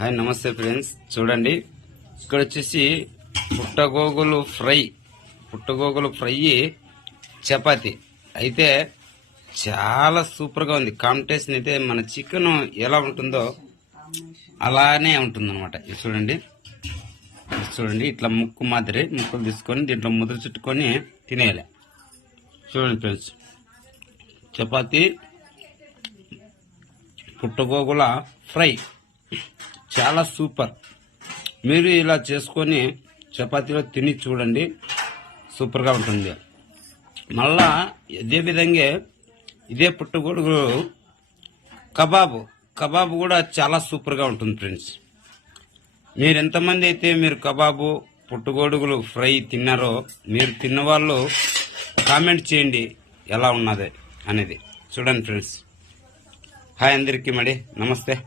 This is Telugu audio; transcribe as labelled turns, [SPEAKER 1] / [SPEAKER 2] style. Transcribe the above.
[SPEAKER 1] హాయ్ నమస్తే ఫ్రెండ్స్. చూడండి. ఇక్కడ వచ్చేసి పుట్టగోగులు ఫ్రై. పుట్టగోగులు ఫ్రై చపాతి. అయితే చాలా సూపర్గా ఉంది. కాంపిటీషన్ అయితే మన చికెన్ ఎలా ఉంటుందో అలానే ఉంటుంది అనమాట ఇది చూడండి. చూడండి. ఇట్లా ముక్కు మాదిరి ముక్కలు తీసుకొని దీంట్లో ముద్ర చుట్టుకొని తినేయాలి. చూడండి ఫ్రెండ్స్. చపాతి పుట్టగోగుల ఫ్రై. చాలా సూపర్. మీరు ఇలా చేసుకొని చపాతీలో తిని చూడండి. సూపర్గా ఉంటుంది. మళ్ళా ఇదే విధంగా ఇదే పుట్టగొడుగు కబాబు. కబాబు కూడా చాలా సూపర్గా ఉంటుంది ఫ్రెండ్స్. మీరు ఎంతమంది అయితే మీరు కబాబు పుట్టుగొడుగులు ఫ్రై తిన్నారో మీరు తిన్నవాళ్ళు కామెంట్ చేయండి. ఎలా ఉన్నది అనేది. చూడండి ఫ్రెండ్స్. హాయ్ అందరికీ మరి నమస్తే.